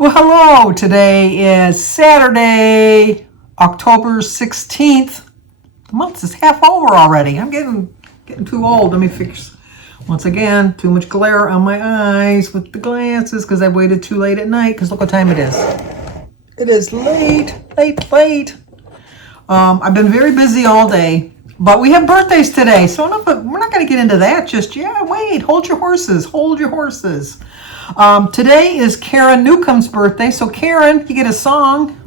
Well, hello. Today is Saturday, October 16th. The month is half over already. I'm getting too old. Let me fix, once again, too much glare on my eyes with the glasses because I waited too late at night because look what time it is. It is late. I've been very busy all day, but we have birthdays today, so we're not going to get into that just yet. Wait, hold your horses. Today is Karen Newcomb's birthday. So Karen, you get a song.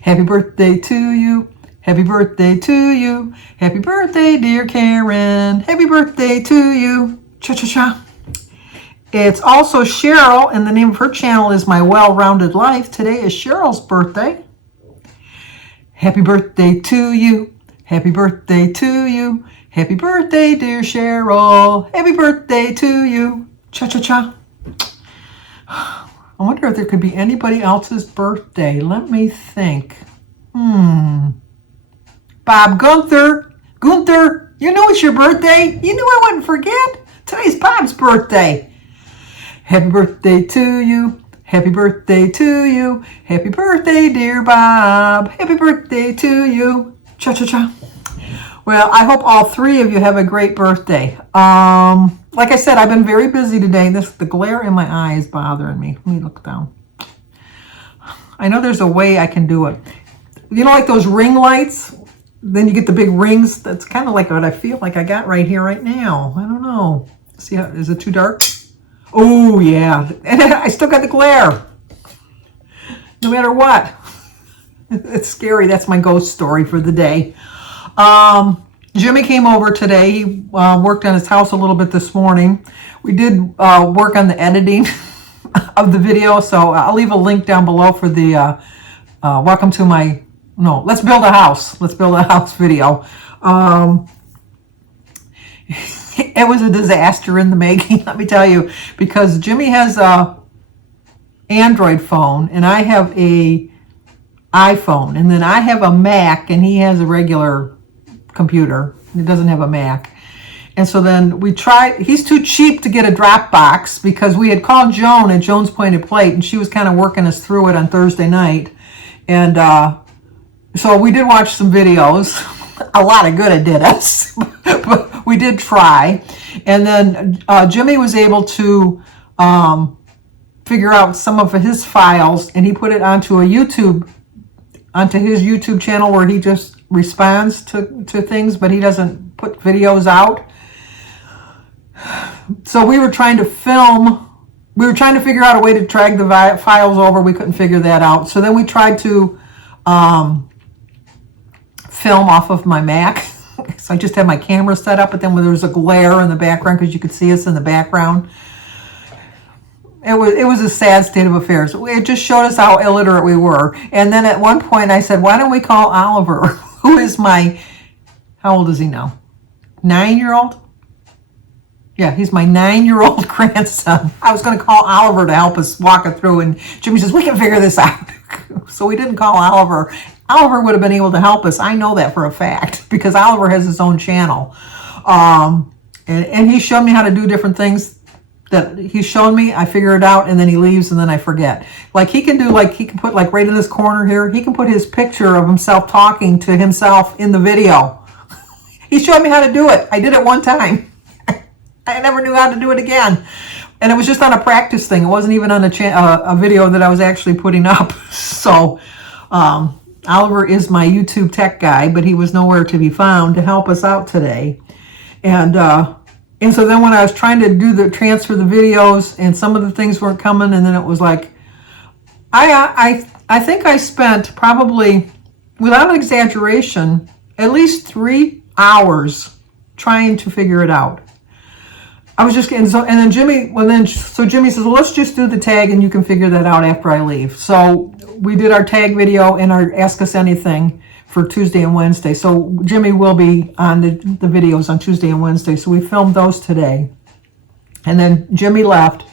Happy birthday to you. Happy birthday to you. Happy birthday, dear Karen. Happy birthday to you. Cha-cha-cha. It's also Cheryl, and the name of her channel is My Well-Rounded Life. Today is Cheryl's birthday. Happy birthday to you. Happy birthday to you. Happy birthday, dear Cheryl. Happy birthday to you. Cha-cha-cha. I wonder if there could be anybody else's birthday. Let me think. Bob Gunther. Gunther, you know it's your birthday. You knew I wouldn't forget. Today's Bob's birthday. Happy birthday to you. Happy birthday to you. Happy birthday, dear Bob. Happy birthday to you. Cha-cha-cha. Well, I hope all three of you have a great birthday. Like I said, I've been very busy today. The glare in my eye is bothering me. Let me look down. I know there's a way I can do it. You know, like those ring lights? Then you get the big rings. That's kind of like what I feel like I got right here, right now. I don't know. See how, is it too dark? Oh, yeah. And I still got the glare. No matter what. It's scary. That's my ghost story for the day. Jimmy came over today. He worked on his house a little bit this morning. We did work on the editing of the video, so I'll leave a link down below for the welcome to my, no, let's build a house. Let's build a house video. It was a disaster in the making, let me tell you, because Jimmy has a Android phone and I have a iPhone, and then I have a Mac and he has a regular computer. He doesn't have a Mac. And so then we tried, he's too cheap to get a Dropbox because we had called Joan at Joan's Pointed Plate and she was kind of working us through it on Thursday night. And so we did watch some videos. A lot of good it did us, but we did try. And then Jimmy was able to figure out some of his files and he put it onto his YouTube channel where he just responds to things, but he doesn't put videos out. So we were trying to figure out a way to drag the files over. We couldn't figure that out. So then we tried to film off of my Mac. So I just had my camera set up, but then when there was a glare in the background because you could see us in the background. It was a sad state of affairs. It just showed us how illiterate we were. And then at one point I said, why don't we call Oliver, who is how old is he now? 9-year-old? Yeah, he's my 9-year-old grandson. I was going to call Oliver to help us walk it through, and Jimmy says, we can figure this out. So we didn't call Oliver. Oliver would have been able to help us. I know that for a fact, because Oliver has his own channel. And he showed me how to do different things that he's shown me. I figure it out, and then he leaves, and then I forget. Like he can put like right in this corner here, he can put his picture of himself talking to himself in the video. He showed me how to do it. I did it one time. I never knew how to do it again. And it was just on a practice thing. It wasn't even on a video that I was actually putting up. So Oliver is my YouTube tech guy, but he was nowhere to be found to help us out today. And so then when I was trying to transfer the videos and some of the things weren't coming, and then it was like, I think I spent probably, without exaggeration, at least 3 hours trying to figure it out. I was just getting, and then Jimmy says, well, let's just do the tag and you can figure that out after I leave. So we did our tag video and our Ask Us Anything for Tuesday and Wednesday. So Jimmy will be on the videos on Tuesday and Wednesday. So we filmed those today. And then Jimmy left.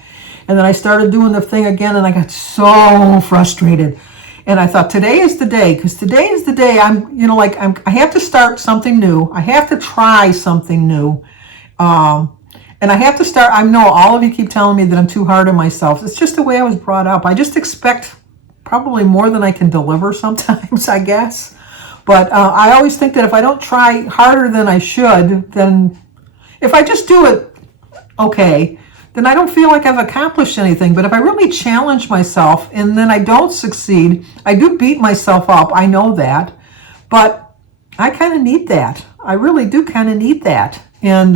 And then I started doing the thing again and I got so frustrated. And I thought, today is the day, because today is the day I have to start something new. I have to try something new. And I have to start, I know all of you keep telling me that I'm too hard on myself. It's just the way I was brought up. I just expect probably more than I can deliver sometimes, I guess. But I always think that if I don't try harder than I should, then if I just do it okay, then I don't feel like I've accomplished anything. But if I really challenge myself and then I don't succeed, I do beat myself up. I know that. But I kind of need that. I really do kind of need that. And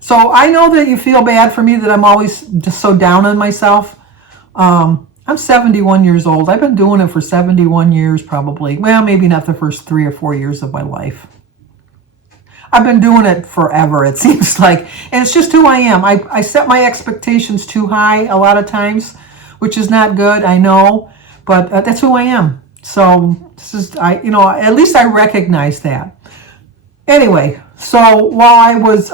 so I know that you feel bad for me that I'm always just so down on myself. I'm 71 years old. I've been doing it for 71 years probably. Well, maybe not the first 3 or 4 years of my life. I've been doing it forever, it seems like. And it's just who I am. I set my expectations too high a lot of times, which is not good, I know. But that's who I am. So this is, at least I recognize that. Anyway, so while I was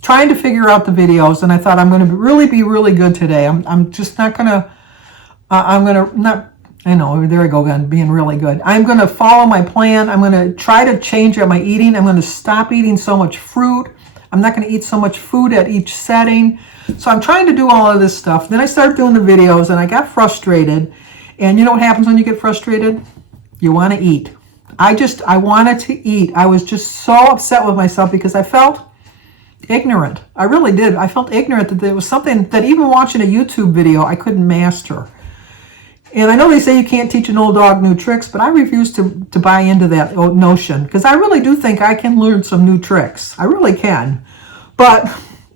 trying to figure out the videos, and I thought I'm going to really be really good today. I'm just not going to, I know, there I go again, being really good. I'm going to follow my plan. I'm going to try to change up my eating. I'm going to stop eating so much fruit. I'm not going to eat so much food at each setting. So I'm trying to do all of this stuff. Then I started doing the videos, and I got frustrated. And you know what happens when you get frustrated? You want to eat. I wanted to eat. I was just so upset with myself because I felt ignorant. I really did. I felt ignorant that there was something that even watching a YouTube video, I couldn't master. And I know they say you can't teach an old dog new tricks, but I refuse to buy into that notion because I really do think I can learn some new tricks. I really can. But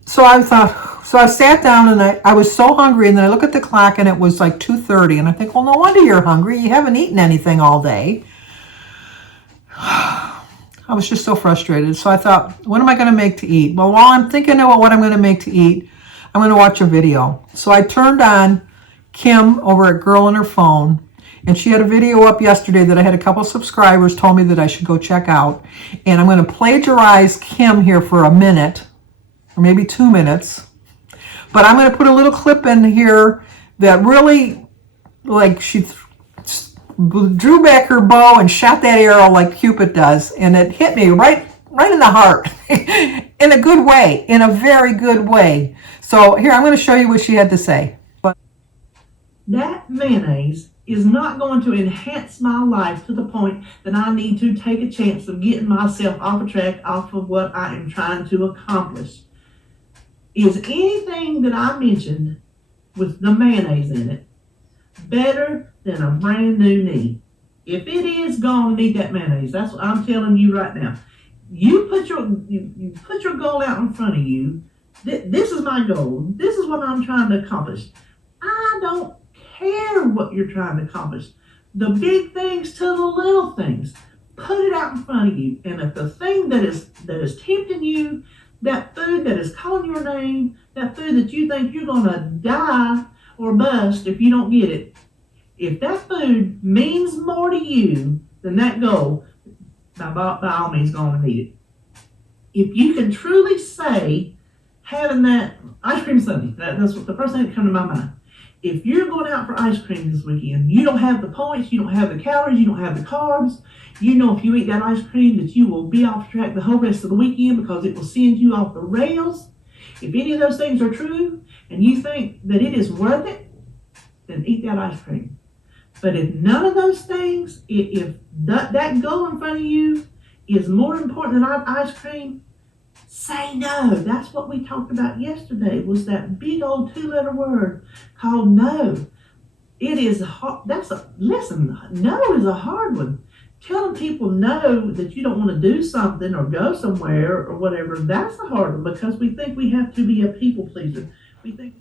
so I sat down and I was so hungry, and then I look at the clock and it was like 2:30, and I think, well, no wonder you're hungry. You haven't eaten anything all day. I was just so frustrated. So I thought, what am I going to make to eat? Well, while I'm thinking about what I'm going to make to eat, I'm going to watch a video. So I turned on Kim over at Girl on Her Phone, and she had a video up yesterday that I had a couple subscribers told me that I should go check out. And I'm going to plagiarize Kim here for a minute, or maybe 2 minutes. But I'm going to put a little clip in here that really, like, she drew back her bow and shot that arrow like Cupid does, and it hit me right in the heart in a good way, in a very good way. So here, I'm going to show you what she had to say. That mayonnaise is not going to enhance my life to the point that I need to take a chance of getting myself off track, off of what I am trying to accomplish. Is anything that I mentioned with the mayonnaise in it better than a brand new knee? If it is, gonna need that mayonnaise. That's what I'm telling you right now. You put your goal out in front of you. This is my goal. This is what I'm trying to accomplish. I don't care what you're trying to accomplish. The big things to the little things. Put it out in front of you. And if the thing that is tempting you, that food that is calling your name, that food that you think you're going to die or bust if you don't get it, if that food means more to you than that goal, by all means, going to need it. If you can truly say, having that ice cream sundae, that's what the first thing that comes to my mind. If you're going out for ice cream this weekend, you don't have the points, you don't have the calories, you don't have the carbs. You know if you eat that ice cream that you will be off track the whole rest of the weekend because it will send you off the rails. If any of those things are true and you think that it is worth it, then eat that ice cream. But if none of those things, if that goal in front of you is more important than ice cream, say no. That's what we talked about yesterday, was that big old 2-letter word called no. It is hard. Listen, no is a hard one. Telling people no, that you don't want to do something or go somewhere or whatever, that's a hard one because we think we have to be a people pleaser. We think.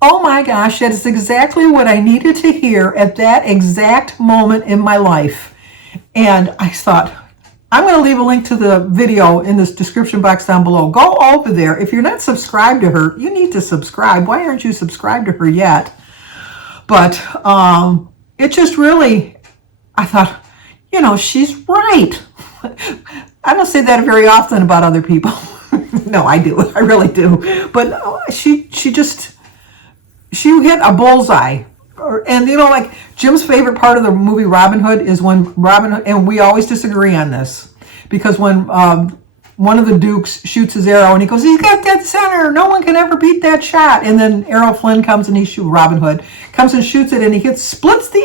Oh my gosh, that is exactly what I needed to hear at that exact moment in my life. And I thought, I'm going to leave a link to the video in this description box down below. Go over there. If you're not subscribed to her, you need to subscribe. Why aren't you subscribed to her yet? But it just really, I thought, she's right. I don't say that very often about other people. No, I do. I really do. But she hit a bullseye. And like Jim's favorite part of the movie Robin Hood is when Robin Hood, and we always disagree on this, because when one of the Dukes shoots his arrow and he goes, he's got dead center. No one can ever beat that shot. And then Errol Flynn comes and Robin Hood comes and shoots it and he split the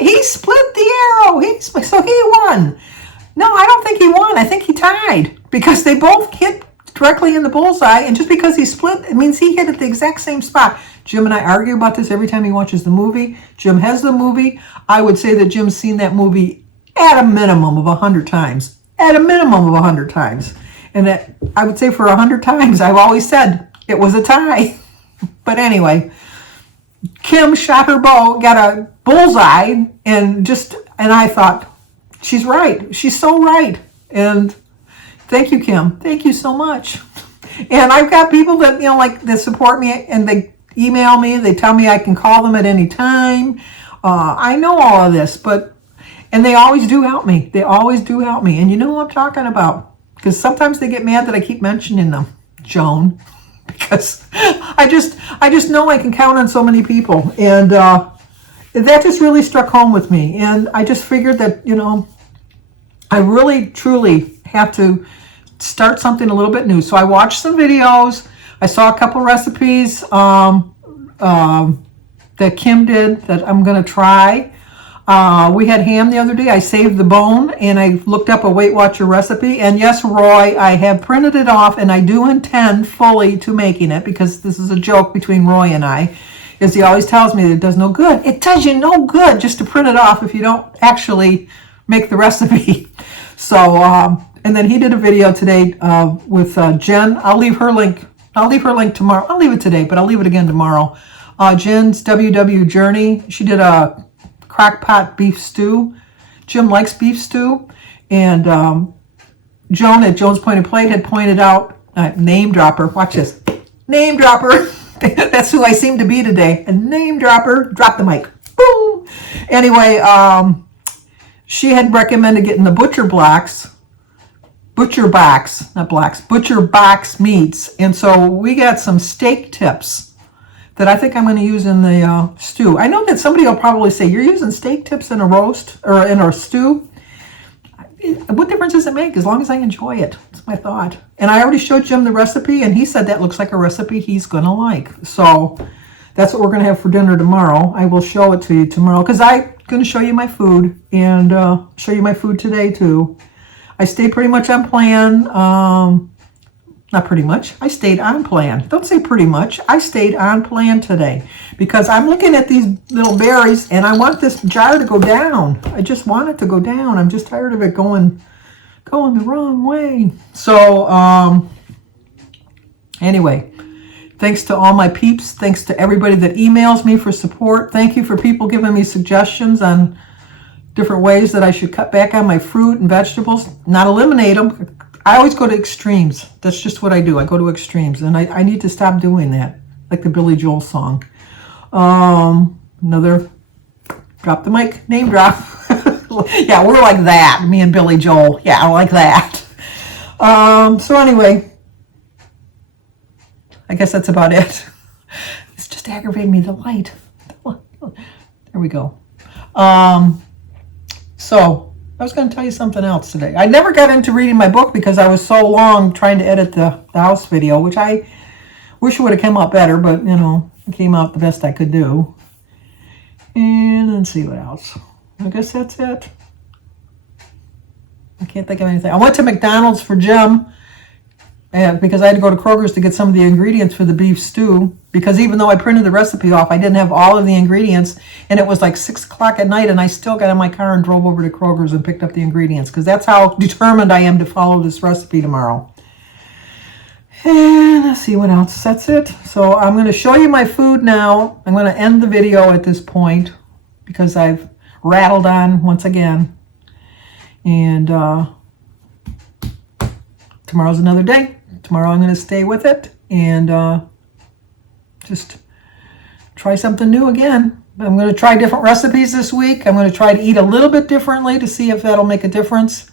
arrow. So he won. No, I don't think he won. I think he tied because they both hit directly in the bullseye. And just because he split, it means he hit at the exact same spot. Jim and I argue about this every time he watches the movie. Jim has the movie. I would say that Jim's seen that movie at a minimum of 100 times. At a minimum of 100 times. And that, I would say for 100 times, I've always said it was a tie. But anyway, Kim shot her bow, got a bullseye, and I thought, she's right. She's so right. And thank you, Kim. Thank you so much. And I've got people that, that support me, and they email me. They tell me I can call them at any time. I know all of this, and they always do help me. They always do help me. And you know who I'm talking about. Because sometimes they get mad that I keep mentioning them, Joan, because I just know I can count on so many people, and that just really struck home with me. And I just figured that I really truly have to start something a little bit new. So I watched some videos. I saw a couple recipes that Kim did that I'm gonna try. We had ham the other day. I saved the bone and I looked up a Weight Watcher recipe. And yes, Roy, I have printed it off and I do intend fully to making it, because this is a joke between Roy and I, is he always tells me that it does no good. It does you no good just to print it off if you don't actually make the recipe. So, and then he did a video today with Jenn. I'll leave her link tomorrow. I'll leave it today, but I'll leave it again tomorrow. Jenn's WW Journey. She did a crock-pot beef stew. Jim likes beef stew. And Joan at Joan's Pointed Plate had pointed out, name dropper, watch this, name dropper. That's who I seem to be today, a name dropper. Drop the mic. Boom. Anyway, she had recommended getting the butcher box meats. And so we got some steak tips that I think I'm going to use in the stew. I know that somebody will probably say, you're using steak tips in a roast or in a stew? What difference does it make as long as I enjoy it? That's my thought. And I already showed Jim the recipe, and he said that looks like a recipe he's going to like. So that's what we're going to have for dinner tomorrow. I will show it to you tomorrow, because I'm going to show you my food, and show you my food today too. I stayed pretty much on plan. Not pretty much. I stayed on plan. Don't say pretty much. I stayed on plan today because I'm looking at these little berries and I want this jar to go down. I just want it to go down. I'm just tired of it going the wrong way. So, anyway, thanks to all my peeps. Thanks to everybody that emails me for support. Thank you for people giving me suggestions on different ways that I should cut back on my fruit and vegetables. Not eliminate them. I always go to extremes. That's just what I do. I go to extremes, and I need to stop doing that, like the Billy Joel song. Another drop the mic, name drop. Yeah, we're like that, me and Billy Joel. Yeah, I like that. So anyway, I guess that's about it. It's just aggravating me, the light. There we go. So I was going to tell you something else today. I never got into reading my book because I was so long trying to edit the house video, which I wish it would have come out better, but, it came out the best I could do. And let's see what else. I guess that's it. I can't think of anything. I went to McDonald's for Jim because I had to go to Kroger's to get some of the ingredients for the beef stew, because even though I printed the recipe off, I didn't have all of the ingredients, and it was like 6 o'clock at night, and I still got in my car and drove over to Kroger's and picked up the ingredients, because that's how determined I am to follow this recipe tomorrow. And let's see what else. That's it. So I'm going to show you my food now. I'm going to end the video at this point because I've rattled on once again. And tomorrow's another day. Tomorrow I'm going to stay with it and just try something new again. I'm going to try different recipes this week. I'm going to try to eat a little bit differently to see if that'll make a difference.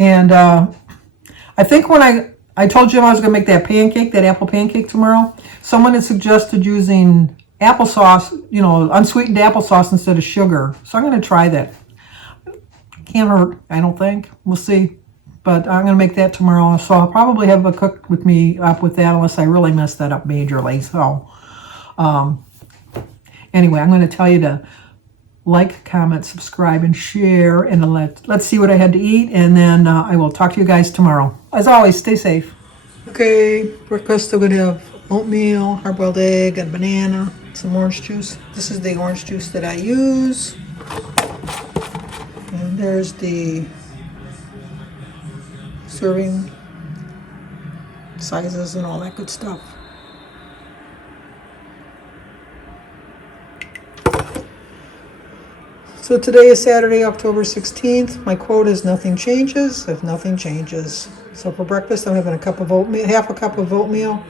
And I think when I told Jim I was going to make that pancake, that apple pancake tomorrow, someone had suggested using applesauce, unsweetened applesauce instead of sugar. So I'm going to try that. Can't hurt, I don't think. We'll see. But I'm going to make that tomorrow. So I'll probably have a cook with me up with that unless I really mess that up majorly. So anyway, I'm going to tell you to like, comment, subscribe, and share. And let's see what I had to eat. And then I will talk to you guys tomorrow. As always, stay safe. Okay, breakfast. I'm going to have oatmeal, hard-boiled egg, and banana, some orange juice. This is the orange juice that I use. And there's the serving sizes and all that good stuff. So today is Saturday, October 16th. My quote is nothing changes if nothing changes. So for breakfast, I'm having a cup of oatmeal, half a cup of oatmeal,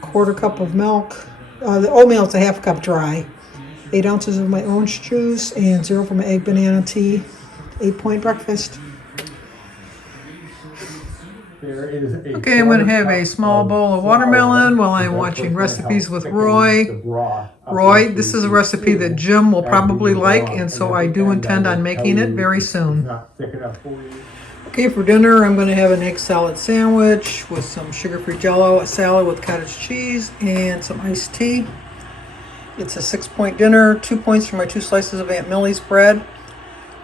quarter cup of milk. The oatmeal is a half cup dry. 8 ounces of my orange juice and 0 for my egg banana tea. 8-point breakfast. Okay, I'm going to have a small bowl of watermelon while I'm watching Recipes with Roy. Roy, this is a recipe that Jim will probably like, and so I do intend on making it very soon. Okay, for dinner, I'm going to have an egg salad sandwich with some sugar-free Jell-O, a salad with cottage cheese, and some iced tea. It's a 6-point dinner, 2 points for my 2 slices of Aunt Millie's bread,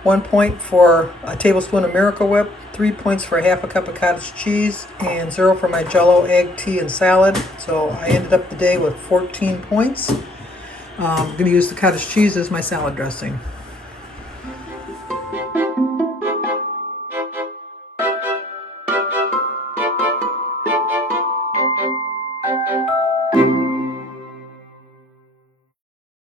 1 point for a tablespoon of Miracle Whip, 3 points for a half a cup of cottage cheese, and 0 for my Jell-O, egg, tea, and salad. So I ended up the day with 14 points. I'm going to use the cottage cheese as my salad dressing.